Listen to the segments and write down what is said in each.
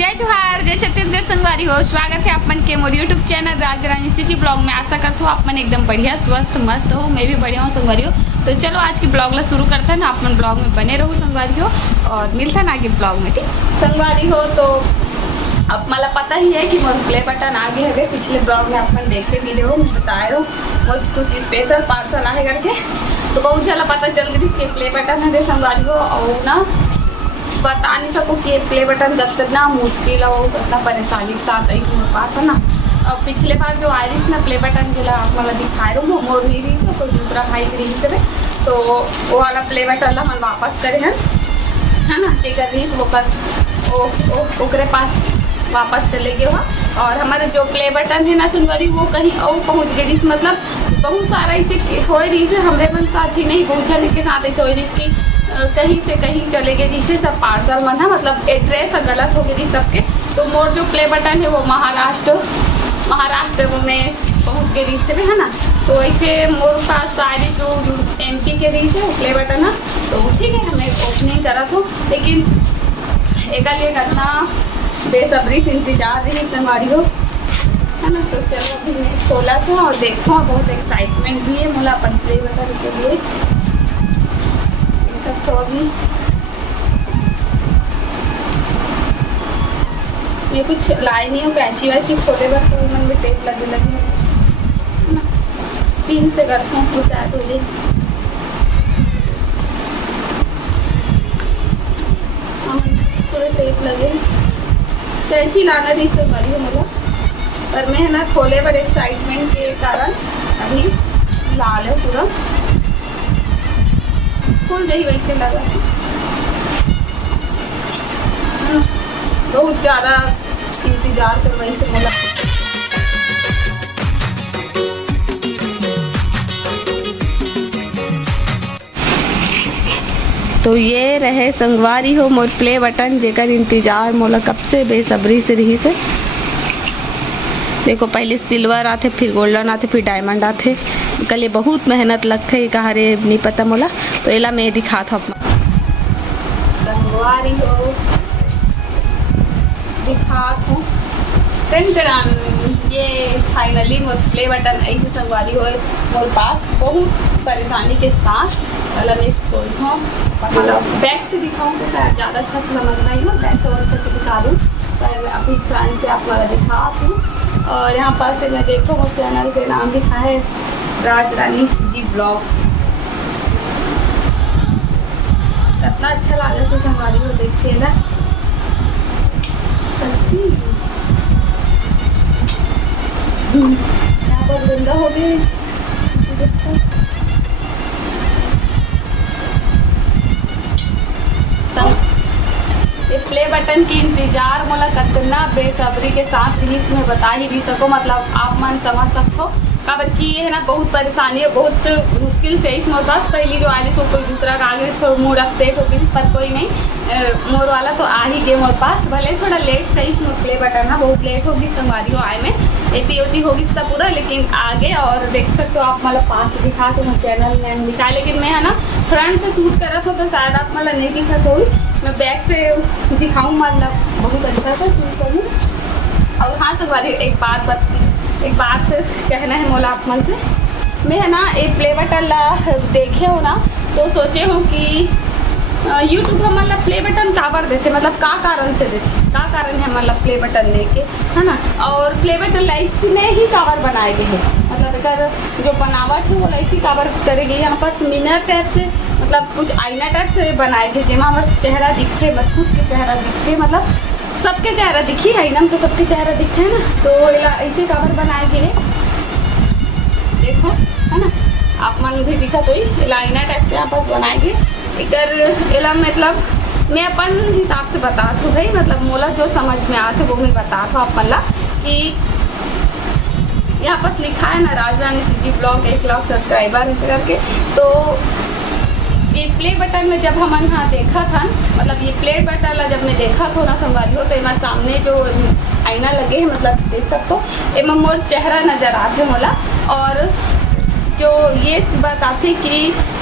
जय जोहार, जय छत्तीसगढ़ संगवारी हो। स्वागत है अपन के मोर यूट्यूब चैनल राजरानी स्टिची ब्लॉग में। आशा करता हूँ अपन एकदम बढ़िया स्वस्थ मस्त हो। मैं भी बढ़िया हूँ संगवारी हो। तो चलो आज की ब्लॉग ला शुरू करते हैं ना। अपन ब्लॉग में बने रहो संगवारी हो और मिलता ना आगे ब्लॉग में, ठीक संगवारी हो। तो अब मला पता ही है कि मोर प्ले बटन आगे है। पिछले ब्लॉग में अपन देखते भी रहो, मैं बताए रहो और कुछ स्पेशल पार्सल आए करके। तो बहुत ज़्यादा पता चल गई कि प्ले बटन है संगवारी हो। और ना बता नहीं सको कि प्ले बटन कितना मुश्किल है, कितना परेशानी के साथ ऐसे मेरे पास है ना। और पिछले बार जो आयरिस ना प्ले बटन जिला आप वाला दिखाए रहा हूँ मोर नहीं रही से कोई दूसरा भाई की रही से, तो वो वाला प्ले बटन हम वापस करे हैं है ना। चेक कर रही वो कर ओकरे पास वापस चले गए वहाँ। और हमारे जो प्ले बटन है ना सुनवारी वो कहीं और पहुँच गई। मतलब बहुत सारा ऐसे हो रही है हमारे मन साथ ही नहीं पहुँचने के साथ ऐसे हो रही कि कहीं से कहीं चले गए जिससे सब पार्सल मन है, मतलब एड्रेस गलत हो गई सबके। तो मोर जो प्ले बटन है वो महाराष्ट्र में पहुंच गई रिश्ते में है ना। तो ऐसे मोर पास सारे जो एमपी के रही है वो प्ले बटन है। तो ठीक है हमें ओपनिंग करा था, लेकिन एक लिए करना बेसब्री से इंतजार रही हमारी हो है ना। तो चलो अभी मैं खोला था और देखता हूँ, बहुत एक्साइटमेंट भी है मोला अपन प्ले बटन के लिए। सब तो अभी मैं कुछ लाई नहीं हूँ कैंची वैची खोले बार, तो मन में टेप लगे है ना। पिन से करता हूँ तो शायद हो जाए। थोड़े टेप लगे कैंची लाना रही सब मरी है मतलब, पर मैं है ना खोले पर एक्साइटमेंट के कारण अभी ला लो पूरा खुल जाही वैसे लगा। बहुत ज़्यादा इंतजार कर वैसे बोला। तो ये रहे संगवारी हो मोर प्ले बटन जेकर इंतजार मोला कब से बेसब्री से रही से। देखो पहले सिल्वर आते, फिर गोल्डन आते, फिर डायमंड आते। कल ये बहुत मेहनत लगते है कहा रे नहीं पता मोला। तो एला मैं दिखा था अपना संगवारी हो दिखा था ये फाइनली मोर प्ले बटन ऐसे संगवारी हो मोर पास बहुत परेशानी के साथ। पहले मैं इसको मतलब बैक से दिखाऊँ तो शायद ज़्यादा अच्छा से समझ नहीं हो, बैक से अच्छा से दिखा दूँ। पर अभी फ्रंट से आप वाला दिखा दूँ। और यहाँ पास से मैं देखो वो चैनल के नाम लिखा है राजरानी स्टिची ब्लॉग्स। इतना अच्छा लगा तो हमारी वो देखिए ना सच्ची। यहाँ पर गंदा हो गई ये प्ले बटन की इंतजार मोला कितना बेसब्री के साथ रिलीज में बता ही नहीं सको। मतलब आप मन समझ सकते हो काबर कि ये है ना बहुत परेशानी है, बहुत मुश्किल से इस मोर पास पहली जो आने सो कोई दूसरा कागज थोड़ा मूड अपसेट हो गई, पर कोई नहीं मोर वाला तो आ ही गए मोर पास। भले थोड़ा लेट से इस मोर प्ले बटन ना बहुत लेट होगी संगवारी हो आए में एती होगी सब पूरा, लेकिन आगे और देख सकते हो आप मतलब पास दिखा तो चैनल में लिखा है। लेकिन मैं है ना फ्रंट से शूट करा था तो शायद आप मतलब नहीं दिखा तो मैं बैक से दिखाऊँ, मतलब बहुत अच्छा सा शूट करूँ। और हाँ संगवारी एक बात कहना है मोला आप मन से। मैं है ना एक प्ले बटन ला देखे हो ना तो सोचे हूँ कि यूट्यूब हम मतलब प्ले बटन काबर देते, मतलब का कारण से देते, का कारण है मतलब प्ले बटन दे के है ना। और प्ले बटन लाइस ने ही काबर बनाए गए हैं, मतलब अगर जो बनावट है वो ऐसी काबर करेगी। यहाँ पर मिनर टाइप से मतलब कुछ आईना टाइप से बनाए गए जिसमें हमारा चेहरा दिखे, बस खुद के चेहरा दिखे, मतलब सबके चेहरा दिखी है ना, तो सबके चेहरा दिखते हैं ना। तो ऐसे काबर बनाए गए देखो है ना, आप मन भी दिखा तो लाइना टाइप से यहाँ पर बनाए गए इधर एला। मतलब मैं अपन हिसाब से बता दूँ भाई, मतलब मोला जो समझ में आते वो मैं बता दूँ अपन ला कि यहाँ पर लिखा है ना राजरानी स्टिची ब्लॉग 1 लाख सब्सक्राइबर इस करके। तो ये प्ले बटन में जब हम यहाँ देखा था, मतलब ये प्ले बटन जब मैं देखा था ना संगवारी हो, तो यहाँ सामने जो आईना लगे हैं मतलब देख सकते हो एम मोर चेहरा नज़र आते मोला। और जो ये बताते कि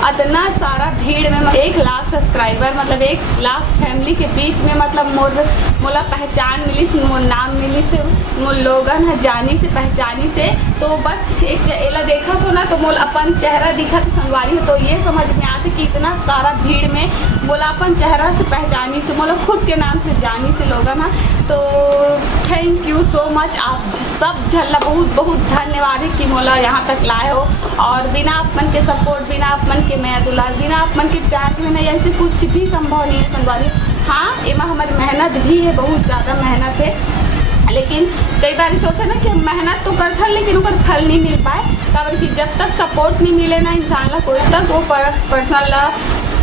इतना सारा भीड़ में 1 लाख सब्सक्राइबर, मतलब 1 लाख फैमिली के बीच में मतलब मोर मोला पहचान मिलिस, मोर नाम मिलिस, मोर लोगन है जानी से पहचानी से। तो बस एक एला देखा तो ना तो मोल अपन चेहरा दिखा तो संगवारी हो, तो ये समझ में आते कि इतना सारा भीड़ में मोला अपन चेहरा से पहचानी से, मोला खुद के नाम से जानी से लोगन है। तो थैंक यू सो मच, आप सब झल्ला बहुत बहुत धन्यवाद है कि मोला यहाँ तक लाए हो। और बिना अपन के सपोर्ट, बिना अपन के मैं दुलार, बिना अपन के प्यार में नहीं ऐसे कुछ भी संभव नहीं है संगवारी। हाँ, इमा हमारी मेहनत भी है, बहुत ज़्यादा मेहनत है, लेकिन कई बार ऐसा होता है ना कि मेहनत तो करता है लेकिन ऊपर फल नहीं मिल पाए। कारण कि जब तक सपोर्ट नहीं मिले ना इंसान ला कोई तक वो पर्सनल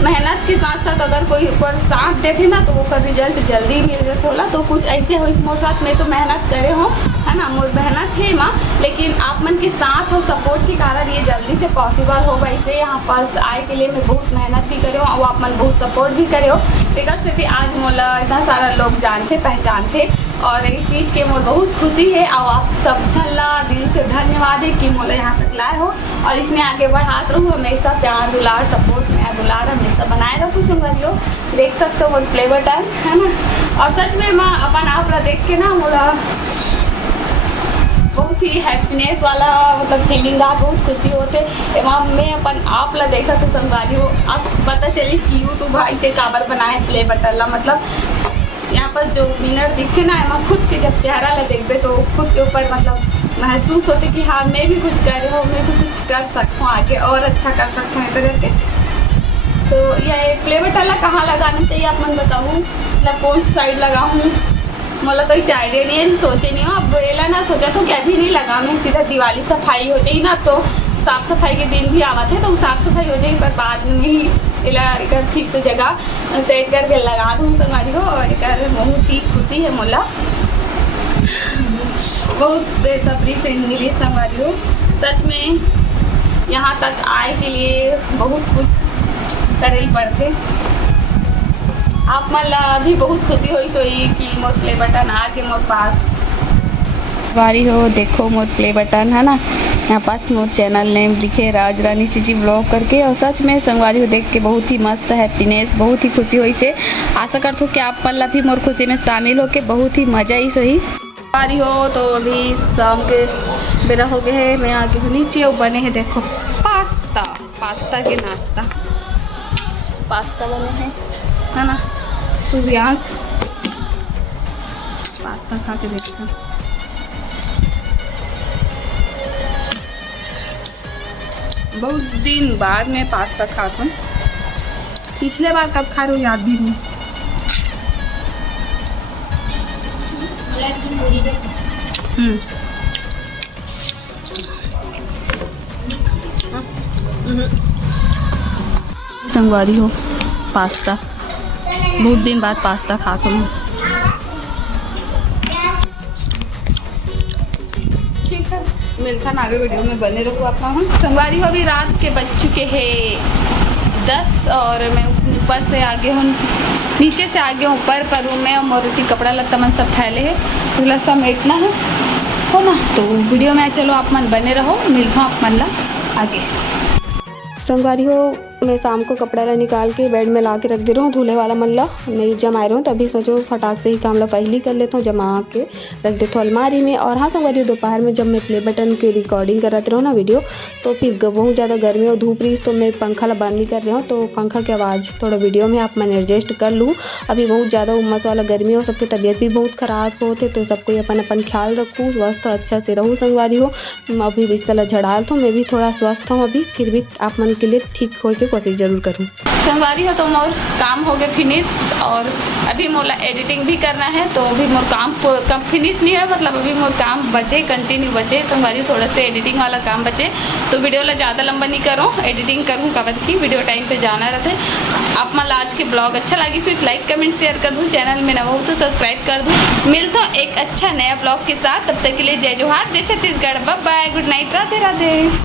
मेहनत के साथ साथ अगर कोई ऊपर साथ देते ना तो वो का रिजल्ट जल्दी मिल जाता होला। तो कुछ ऐसे हो इस मोर साथ में तो मेहनत करे हो, है ना, मोर मेहनत है माँ, लेकिन आप मन के साथ हो सपोर्ट के कारण ये जल्दी से पॉसिबल हो। वैसे यहाँ पास आए के लिए मैं बहुत मेहनत भी करे हो और आप मन बहुत सपोर्ट भी करे हो। फिकर से भी आज मोला इतना सारा लोग जानते पहचानते और एक चीज़ के मोर बहुत खुशी है। और आप सब झल्ला दिल से धन्यवाद है कि मोला यहाँ तक लाए हो और इसने आगे बढ़ाते रहो। हमेशा प्यार दुलार सपोर्ट में दुलार हमेशा बनाए रखो संगवारियों। देख सकते हो वो प्ले बटन है ना। और सच में माँ अपन आप ला देख के ना मोला बहुत ही हैप्पीनेस वाला मतलब फीलिंग आ, बहुत खुशी होते एवं मैं अपन आप ला देखा तो संगवारी हो। अब पता चलिस कि यूट्यूब भाई से काबर बनाए प्ले बटन ला, मतलब यहाँ पर जो विनर दिखे ना एवं खुद के जब चेहरा ला देखते तो खुद के ऊपर मतलब महसूस होते कि हाँ मैं भी कुछ कर रही हूँ, मैं भी कुछ कर सकता हूँ आगे और अच्छा कर सकता हूँ ऐसे करके। तो यह प्ले बटन ला कहाँ लगाना चाहिए आप मन बताऊँ, मतलब कौन सी साइड लगाऊँ, मतलब कोई आइडिया नहीं है, सोचे नहीं हो। अब एला ना सोचा तो कि अभी नहीं लगा मैं, सीधा दिवाली सफाई हो जाए ना तो साफ़ सफाई के दिन भी आवत है तो साफ़ सफाई हो जाएगी, पर बाद में ही एला एक ठीक से जगह सेट करके लगा दूँ संगवारी हो। और एक बहुत ही खुशी है मोला, बहुत बेसब्री से मिली संगवारी हो। सच में यहाँ तक आए के लिए बहुत कुछ करे पड़ते। आप मन ला भी बहुत खुशी हुई सोई कि मोर प्ले बटन आ के मोर पास वारी हो। देखो मोर प्ले बटन है ना, यहाँ पास मोर चैनल नेम लिखे राज रानी सीजी ब्लॉग करके। और सच में संगवारी हो देख के बहुत ही मस्त हैप्पीनेस, बहुत ही खुशी हुई से। आशा करता हूँ कि आप मन ला भी मोर खुशी में शामिल हो के बहुत ही मज़ा ही सही वारी हो। तो अभी शाम के बेरा हो गए है, मैं आगे हूँ नीचे और बने हैं देखो पास्ता, पास्ता के नाश्ता पास्ता बने हैं है ना। सूर्यांश पास्ता खा के देखते हैं। बहुत दिन बाद मैं पास्ता खाता हूँ, पिछले बार कब खा रही हूँ याद भी नहीं। संगवारी हो पास्ता, बहुत दिन बाद पास्ता खाता हूँ। ठीक है, मिलता है आगे वीडियो में, बने रहो आप। संगवारी हो अभी रात के बज चुके हैं 10 और मैं ऊपर से आगे हूँ, नीचे से आगे ऊपर पर रूम में और मोर कपड़ा लत्ता मन सब फैले है, थोड़ा सा मेटना है हो ना। तो वीडियो में चलो आप मन बने रहो, मिलता हूँ आप मन ला आगे। संगवारी हो मैं शाम को कपड़ा ला निकाल के बेड में ला के रख दे रहा हूँ, धुले वाला मन ला नहीं जमाए रहा हूँ, तभी सोचो फटाक से ही काम ला पहले कर लेता हूँ, जमा के रख देता हूँ अलमारी में। और हाँ संगवारी दोपहर में जब मैं प्ले बटन की रिकॉर्डिंग कराते रहा ना वीडियो, तो फिर बहुत ज़्यादा गर्मी और धूप रही तो मैं पंखा ला बंद नहीं कर रहा हूँ, तो पंखा की आवाज़ थोड़ा वीडियो में आप मन एडजस्ट कर लूँ। अभी बहुत ज़्यादा उम्मत वाला गर्मी हो, सबकी तबीयत भी बहुत ख़राब होते, तो सबको अपन अपन ख्याल रखूँ, स्वस्थ अच्छा से रहूँ संगवारी हो। अभी बिस्तर ला झड़ाल तो मैं भी थोड़ा स्वस्थ हूँ अभी, फिर भी आप मन के लिए ठीक हो के कोशिश ज़रूर करूँ। संगवारी हो तो मोर काम हो गए फिनिश और अभी मोला एडिटिंग भी करना है, तो अभी मोर काम फिनिश नहीं है, मतलब अभी मोर काम बचे, कंटिन्यू बचे संगवारी, थोड़ा सा एडिटिंग वाला काम बचे। तो वीडियो ला ज़्यादा लंबा नहीं करूँ, एडिटिंग करूँ कवर की वीडियो टाइम पे जाना रहते। आप मन आज के ब्लॉग अच्छा लगी तो लाइक कमेंट शेयर कर दूँ, चैनल में नवा हो तो सब्सक्राइब कर दूँ। मिलता हूँ एक अच्छा नया ब्लॉग के साथ, तब तक के लिए जय जोहार, जय Chhattisgarh, bye bye, good night, Radhe Radhe.